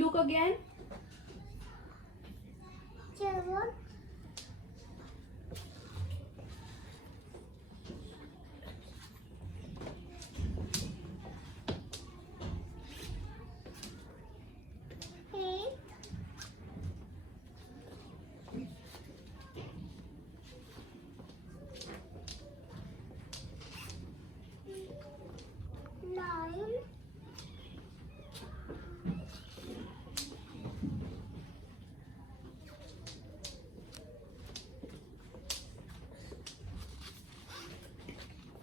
look again. 7, 8, 9,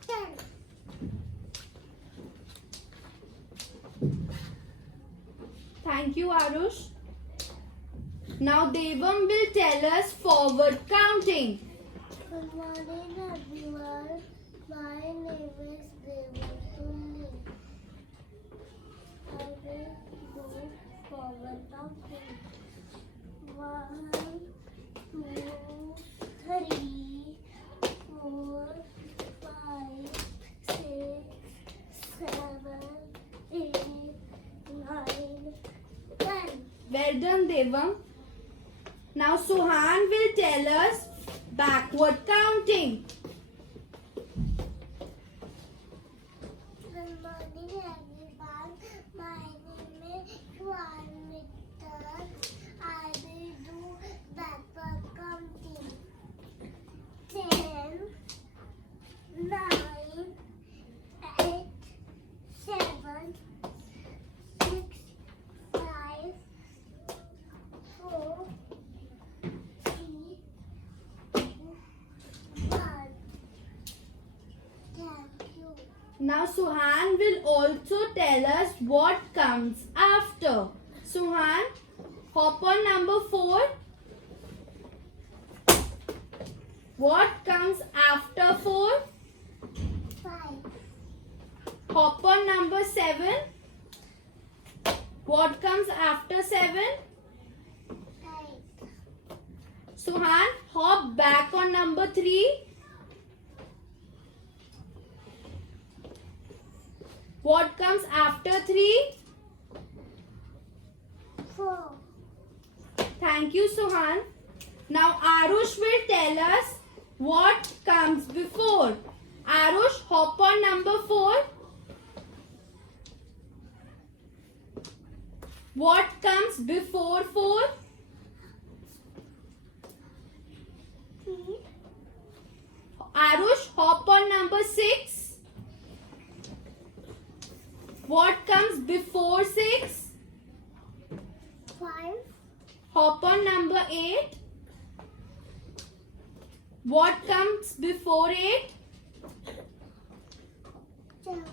10. Thank you, Arush. Now Devam will tell us forward counting. Good morning, everyone. My name is Devatulli. I will do forward counting. 1, 2, 3, 4, 5, 6, 7, 8, 9, 10. Well done, Devam. Now Suhan will tell us backward counting. Good morning, everyone. My name is Juan Victor. I will do backward counting. 10, 9, 8, 7, 6, 5, 4, 3, 2, 1. Thank you. Now Suhan will also tell us what comes after. Suhan, hop on number 4. What comes after 4? 5, Hop on number 7. What comes after 7? 8, Suhan, hop back on number 3. What comes after 3? 4, Thank you, Suhan. Now Arush will tell us what comes before. Arush, hop on number 4. What comes before 4? 3, Arush, hop on number 6. What comes before 6? 5, Hop on number 8. What comes before 8? 7,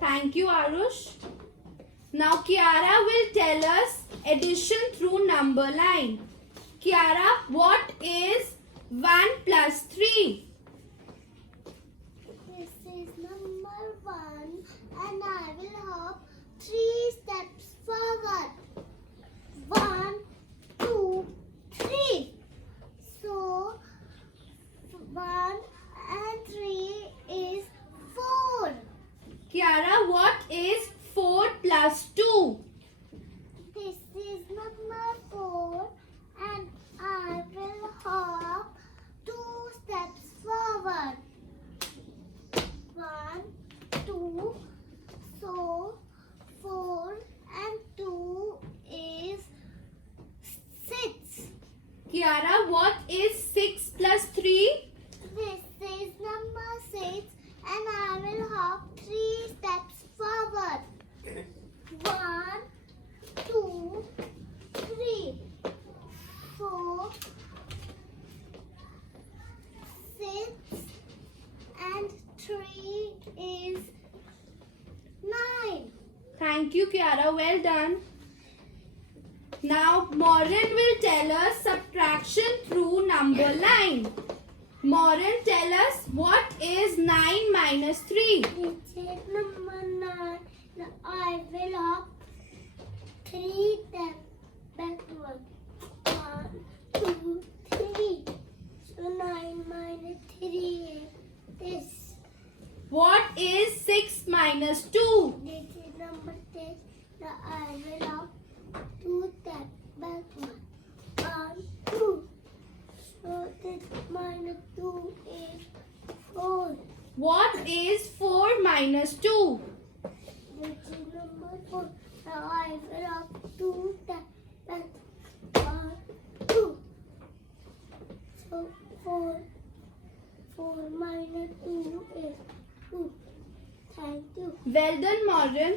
Thank you, Arush. Now Kiara will tell us addition through number line. Kiara, what is 1 plus 3? this is number 1 and I will hop 3 steps forward. 1, 2, 3. So 1 and 3 is 4. Kiara, what is 4 plus 2? This is number 4 and I will hop 2 steps forward. 1, 2, so 4 and 2 is 6. Kiara, what is 6 plus 3? This is number 6 and I will hop 3 steps forward. 1, 2, 3, 4, 6 and 3 is 9. Thank you, Kiara. Well done. Now Moran will tell us subtraction through number line. Moran, tell us what is 9 minus 3? This is number 9. Now I will hop 3 steps backward. 1, 2, 3. So 9 minus 3 is this. What is 6 minus 2? This is number 6. Now I will hop step backward. 1, 2. So this minus 2 is 4. What is 4 minus 2? This is number 4. Now I will up 2 step back. 1, 2. So 4 minus 2 is 2. Thank you. Well done, Maureen.